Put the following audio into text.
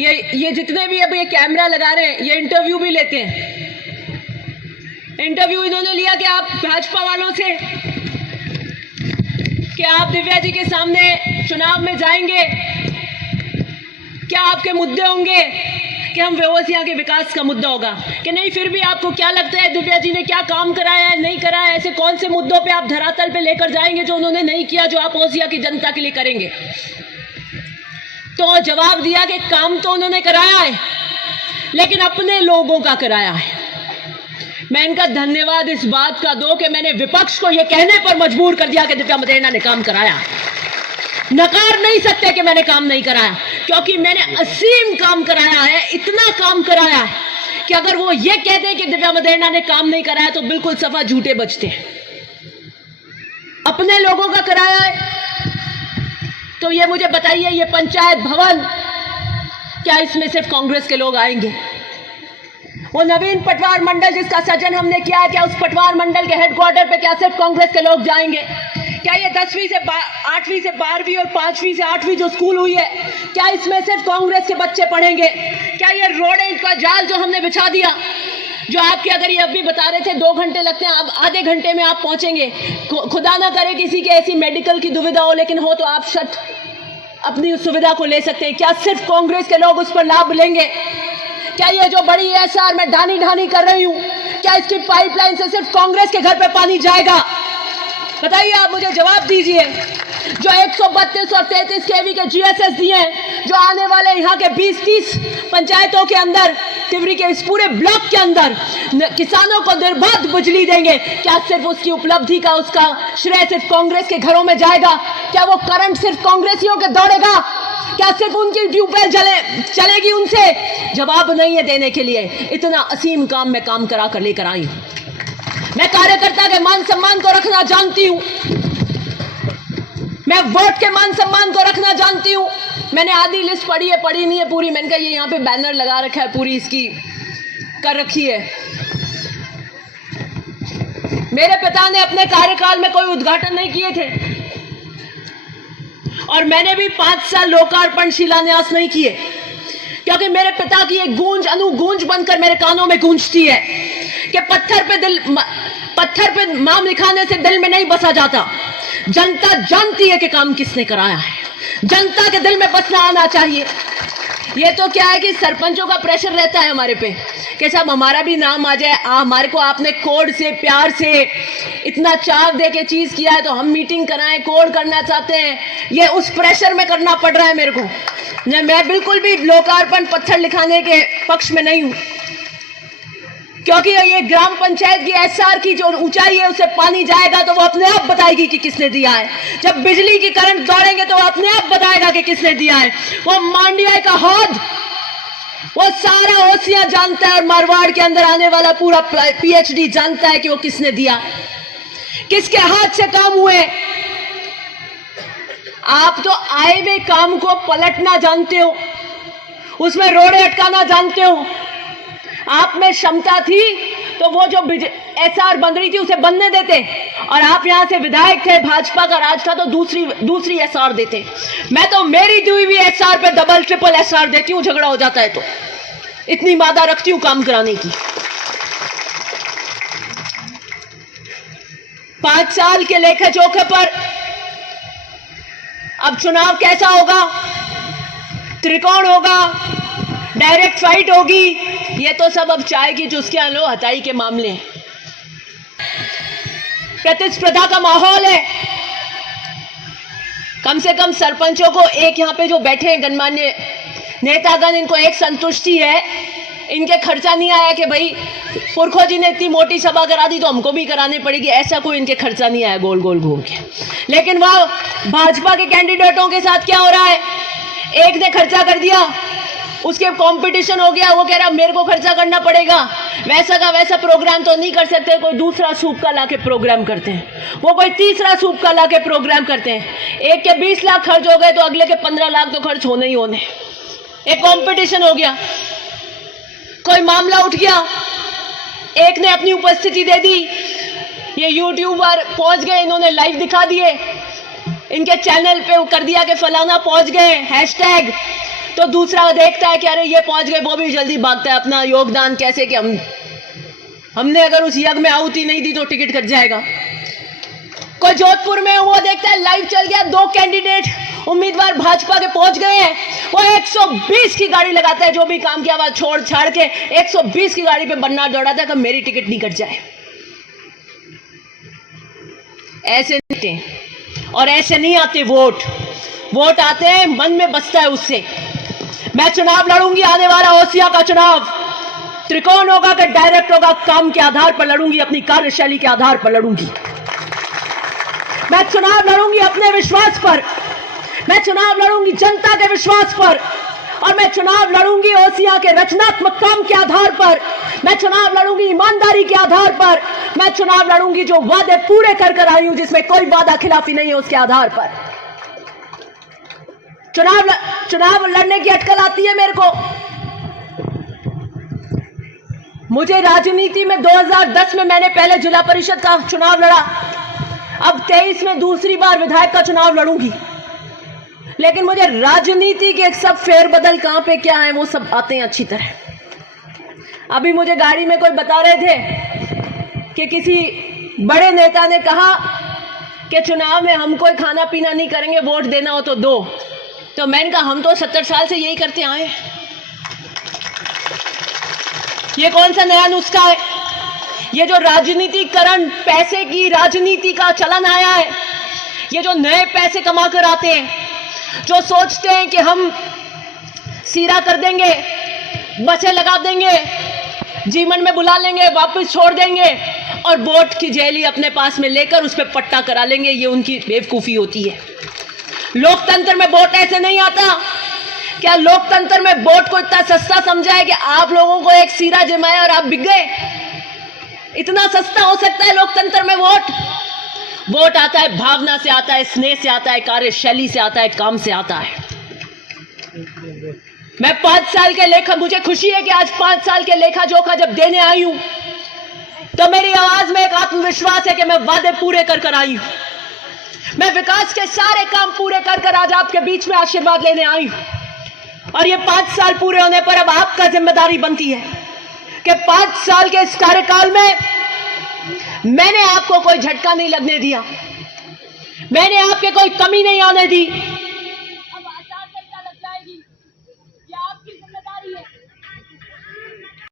ये जितने भी अब ये कैमरा लगा रहे हैं, ये इंटरव्यू भी लेते हैं। इंटरव्यू इन्होंने लिया कि आप भाजपा वालों से कि आप दिव्या जी के सामने चुनाव में जाएंगे, क्या आपके मुद्दे होंगे कि हम व्यवसायियों के विकास का मुद्दा होगा कि नहीं, फिर भी आपको क्या लगता है दिव्या जी ने क्या काम कराया है, नहीं कराया, ऐसे कौन से मुद्दों पे आप धरातल पे लेकर जाएंगे जो उन्होंने नहीं किया, जो आप ओसिया की जनता के लिए करेंगे। तो जवाब दिया कि काम तो उन्होंने कराया है लेकिन अपने लोगों का कराया है। मैं इनका धन्यवाद इस बात का दो कि मैंने विपक्ष को यह कहने पर मजबूर कर दिया कि दिव्या मदेरणा ने काम कराया। नकार नहीं सकते कि मैंने काम नहीं कराया, क्योंकि मैंने असीम काम कराया है, इतना काम कराया है कि अगर वो ये कह दें कि दिव्या मदेरणा ने काम नहीं कराया तो बिल्कुल सफा झूठे बचते हैं। अपने लोगों का कराया है। तो ये मुझे बताइए, ये पंचायत भवन क्या इसमें सिर्फ कांग्रेस के लोग आएंगे? वो नवीन पटवार मंडल जिसका सृजन हमने किया है, क्या उस पटवार मंडल के हेडक्वार्टर पे क्या सिर्फ कांग्रेस के लोग जाएंगे? क्या ये 10वीं से 8वीं से 12वीं और 5वीं से 8वीं जो स्कूल हुई है, क्या इसमें सिर्फ कांग्रेस के बच्चे पढ़ेंगे? क्या ये रोडें का जाल जो हमने बिछा दिया, जो आपके अगर ये अभी बता रहे थे 2 घंटे लगते हैं, अब आधे घंटे में आप पहुंचेंगे। खुदा ना करे किसी की ऐसी मेडिकल की दुविधा हो, लेकिन हो तो आप शत अपनी उस सुविधा को ले सकते हैं। क्या सिर्फ कांग्रेस के लोग उस पर लाभ लेंगे? क्या ये जो बड़ी एसआर में ढानी ढानी कर रही हूं, क्या इसकी पाइपलाइन से सिर्फ कांग्रेस के घर पे पानी जाएगा? बताइए, आप मुझे जवाब दीजिए। जो 132 और 33 केवी के जीएसएस दिए हैं, जो आने वाले यहाँ के 20-30 पंचायतों के अंदर, तिवरी के इस पूरे ब्लॉक के अंदर किसानों को निर्बाध बिजली देंगे, क्या सिर्फ उसकी उपलब्धि का उसका श्रेय सिर्फ कांग्रेस के घरों में जाएगा? क्या वो करंट सिर्फ कांग्रेसियों के दौड़ेगा? क्या सिर्फ उनकी ट्यूबवेल चलेगी उनसे? जवाब नहीं है देने के लिए। इतना असीम काम मैं काम करा कर लेकर आई हूं। मैं कार्यकर्ता के मान सम्मान को रखना जानती हूं, मैं वोट के मान सम्मान को रखना जानती हूं। मैंने आधी लिस्ट पढ़ी है, पढ़ी नहीं है पूरी। मैंने कहा ये यहाँ पे बैनर लगा रखा है, पूरी इसकी कर रखी है। मेरे पिता ने अपने कार्यकाल में कोई उद्घाटन नहीं किए थे और मैंने भी 5 साल लोकार्पण शिलान्यास नहीं किए, क्योंकि मेरे पिता की एक गूंज अनुगूंज बनकर मेरे कानों में गूंजती है कि पत्थर पे नाम लिखाने से दिल में नहीं बसा जाता। जनता जानती है कि काम किसने कराया है, जनता के दिल में बसना आना चाहिए। ये तो क्या है कि सरपंचों का प्रेशर रहता है हमारे पे कि साहब हमारा भी नाम आ जाए, हमारे को आपने कोड से प्यार से इतना चाव दे के चीज किया है तो हम मीटिंग कराएं, कोड करना चाहते हैं। ये उस प्रेशर में करना पड़ रहा है मेरे को। मैं बिल्कुल भी लोकार्पण पत्थर लिखाने के पक्ष में नहीं हूं, क्योंकि ये ग्राम पंचायत की एसआर की जो ऊंचाई है उसे पानी जाएगा तो वो अपने आप बताएगी कि किसने दिया है। जब बिजली की करंट दौड़ेंगे तो वो अपने आप बताएगा कि किसने दिया है। वो मांडिया का हौद वो सारा ओसिया जानता है और मारवाड़ के अंदर आने वाला पूरा पीएचडी जानता है कि वो किसने दिया, किसके हाथ से काम हुए। आप तो आए हुए काम को पलटना जानते हो, उसमें रोड़े अटकाना जानते हो। आप में क्षमता थी तो वो जो एसआर बन रही थी उसे बनने देते, और आप यहां से विधायक थे, भाजपा का राज था तो दूसरी एसआर देते। मैं तो मेरी दी हुई एसआर पे डबल ट्रिपल एसआर देती हूं, झगड़ा हो जाता है तो इतनी मादा रखती हूं काम कराने की। 5 साल के लेखे जोखे पर अब चुनाव कैसा होगा? त्रिकोण होगा, डायरेक्ट फाइट होगी, ये तो सब अब चाय की चुस्की लो हटाई के मामले हैं। प्रतिस्पर्धा का माहौल है। कम से कम सरपंचों को एक यहाँ पे जो बैठे हैं गणमान्य नेतागण, इनको एक संतुष्टि है, इनके खर्चा नहीं आया कि भाई पुरखो जी ने इतनी मोटी सभा करा दी तो हमको भी करानी पड़ेगी, ऐसा कोई इनके खर्चा नहीं आया गोल गोल घूम के। लेकिन वह भाजपा के कैंडिडेटों के साथ क्या हो रहा है, एक ने खर्चा कर दिया, उसके कंपटीशन हो गया, वो कह रहा मेरे को खर्चा करना पड़ेगा, वैसा का वैसा प्रोग्राम तो नहीं कर सकते, कोई दूसरा सूप का लाके प्रोग्राम करते हैं, वो कोई तीसरा सूप का लाके प्रोग्राम करते हैं। एक के 20 लाख खर्च हो गए तो अगले के 15 लाख तो खर्च होने ही होने। एक कंपटीशन हो गया, कोई मामला उठ गया, एक ने अपनी उपस्थिति दे दी, ये यूट्यूबर पहुंच गए, इन्होंने लाइव दिखा दिए, इनके चैनल पे कर दिया कि फलाना पहुंच गए, हैशटैग तो दूसरा देखता है कि अरे ये पहुंच गए, वो भी जल्दी भागता है अपना योगदान कैसे कि हमने अगर उस यज्ञ में आहुति नहीं दी तो टिकट कट जाएगा। कोई जोधपुर में वो देखता है लाइव चल गया, 2 कैंडिडेट उम्मीदवार भाजपा के पहुंच गए हैं, वो 120 की गाड़ी लगाता है, जो भी काम किया हुआ छोड़ छाड़ के 120 की गाड़ी पे बनना दौड़ाता है कि मेरी टिकट नहीं कट जाए। ऐसे नहीं, और ऐसे नहीं आते वोट आते हैं मन में बसता है उससे। मैं चुनाव लड़ूंगी, आने वाला ओसिया का चुनाव त्रिकोण होगा कि डायरेक्ट होगा, काम के आधार पर लड़ूंगी, अपनी कार्यशैली के आधार पर लड़ूंगी। मैं चुनाव लड़ूंगी अपने विश्वास पर, मैं चुनाव लड़ूंगी जनता के विश्वास पर, और मैं चुनाव लड़ूंगी ओसिया के रचनात्मक काम के आधार पर, मैं चुनाव लड़ूंगी ईमानदारी के आधार पर, मैं चुनाव लड़ूंगी जो वादे पूरे कर आई हूं, जिसमें कोई वादा खिलाफी नहीं है, उसके आधार पर। चुनाव लड़ने की अटकल आती है मेरे को। मुझे राजनीति में 2010 में मैंने पहले जिला परिषद का चुनाव लड़ा, अब 23 में दूसरी बार विधायक का चुनाव लड़ूंगी। लेकिन मुझे राजनीति के सब फेरबदल कहां पे क्या है वो सब आते हैं अच्छी तरह। अभी मुझे गाड़ी में कोई बता रहे थे कि किसी बड़े नेता ने कहा कि चुनाव में हम कोई खाना पीना नहीं करेंगे, वोट देना हो तो दो। तो मैंने कहा हम तो 70 साल से यही करते आए हैं, ये कौन सा नया नुस्खा है? ये जो राजनीतिकरण, पैसे की राजनीति का चलन आया है, ये जो नए पैसे कमा कर आते हैं, जो सोचते हैं कि हम सीरा कर देंगे, बसें लगा देंगे, जीवन में बुला लेंगे, वापस छोड़ देंगे और वोट की जेली अपने पास में लेकर उस पर पट्टा करा लेंगे, ये उनकी बेवकूफ़ी होती है। लोकतंत्र में वोट ऐसे नहीं आता। क्या लोकतंत्र में वोट को इतना सस्ता समझा है कि आप लोगों को एक सीरा जमाया और आप बिक गए? इतना सस्ता हो सकता है लोकतंत्र में वोट? वोट आता है भावना से, आता है स्नेह से, आता है कार्यशैली से, आता है काम से आता है। मैं 5 साल के लेखा, मुझे खुशी है कि आज 5 साल के लेखा जोखा जब देने आई हूं तो मेरी आवाज में एक आत्मविश्वास है कि मैं वादे पूरे कर आई हूं, मैं विकास के सारे काम पूरे कर आज आपके बीच में आशीर्वाद लेने आई हूं। और ये 5 साल पूरे होने पर अब आपका जिम्मेदारी बनती है कि 5 साल के इस कार्यकाल में मैंने आपको कोई झटका नहीं लगने दिया, मैंने आपके कोई कमी नहीं आने दी,